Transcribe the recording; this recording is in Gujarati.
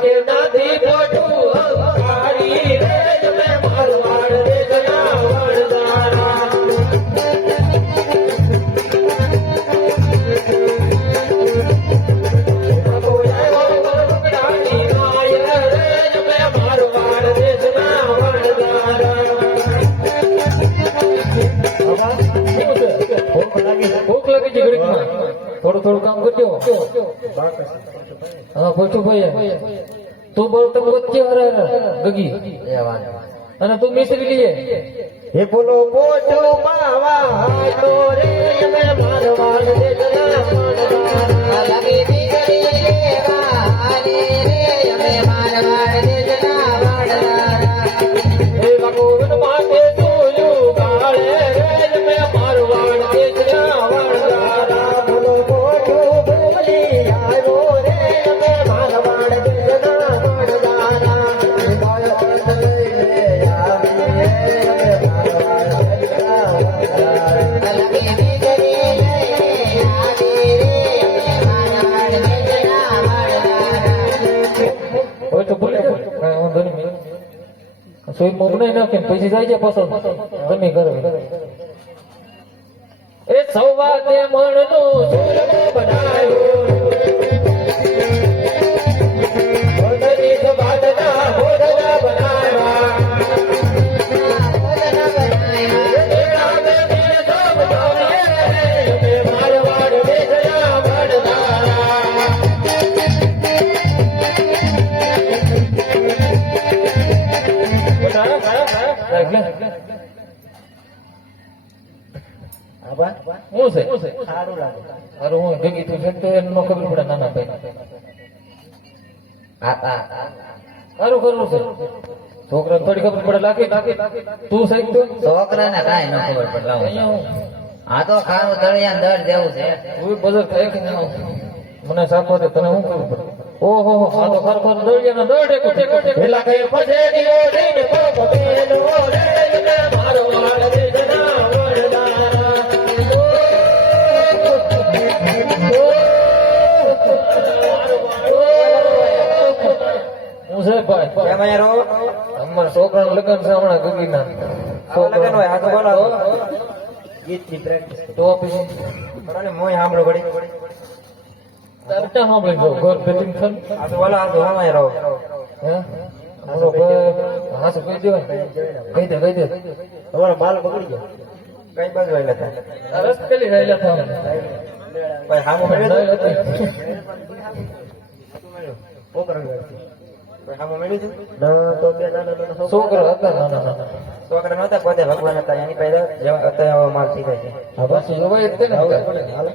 કે નથી ખોટું કાળી રે તમે મારવાડ દેશના વણજારા થોડું કામ કરજો હા પોચું ભાઈ તું બોલ તો વચ્ચે ગગી અને તું મિશ્રી લીએ હે બોલો પોચું માવા તો રે અમે મારવાડ દેશના વણજારા લાગે દીકરી લેવા આને રે અમે મારવાડ દેશના વણજારા એ ભગવાન માથે સોયું ગાળે રે અમે મારવાડ દેશના વણજારા બોલો પોચું બોલી આવ્યો રે અમે મારવાડ દેશના વણજારા ગાય પત લઈને આવી રે અમે મારવાડ દેશના વણજારા લાગે દીકરી લઈને આવી રે અમે મારવાડ દેશના વણજારા હોય તો બોલે કાંઈ વાંધો નહીં સોઈ મોક નહીં નાખે પછી જાય છે પસંદ ગમે કરે એ સૌવા તે મણનો સુરમો બનાવ્યો ભોજની સવાદના ભોજના બનાવ્યા મારવાડ દેશના વણજારા હું છે સારું લાગે અરે હું ભેગી તું છે તો એને નો ખબર પડે નાના ભાઈ સારું કરવું છે છોકરા થોડી ખબર પડે લાગે તું સાહેબ તો છોકરાને કાંઈ ન ખબર પડે લાવો. અહીંયા હું આ તો ખારું તળિયા દળ જેવું છે તું બજાર ખાઈ કે ના મને સાપો દે તને હું ખબર પડે ઓહો આ તો ખર દળિયાના દળ પેલા કઈ પછેડીઓ લઈને પગ બેનો રે મારો વાળ દેશના વણજારા હું છે ભાઈ એમાં રહો અમારા છોકરાનું લગ્ન છે હમણાં ગગીના લગન હોય આ તો બોલો ગીતની પ્રેક્ટિસ તો પછી બરાબર મોય સાંભળો ઘડી તારે ક્યાં સાંભળી જાવ ઘર ભેગી થન આ તો બોલો આ તો એમાં રહો હે મારો ભાઈ હાથ કહી દેવાય કહી દે તમારો માલ બગડી ગયો કઈ બાજુ આવેલા હતા આ રસ્તે પેલી રહેલા થા ભાઈ હામો મળ્યો નળ હતી. ભાઈ હામો મળ્યું છે ના તો બે નાના છોકરા હતા નાના છોકરા નહોતા પોતે ભગવાન હતા એની પાસે જેવા અત્યારે માલ શીખાય છે હા બસ જોવાય જ તે ને હાલો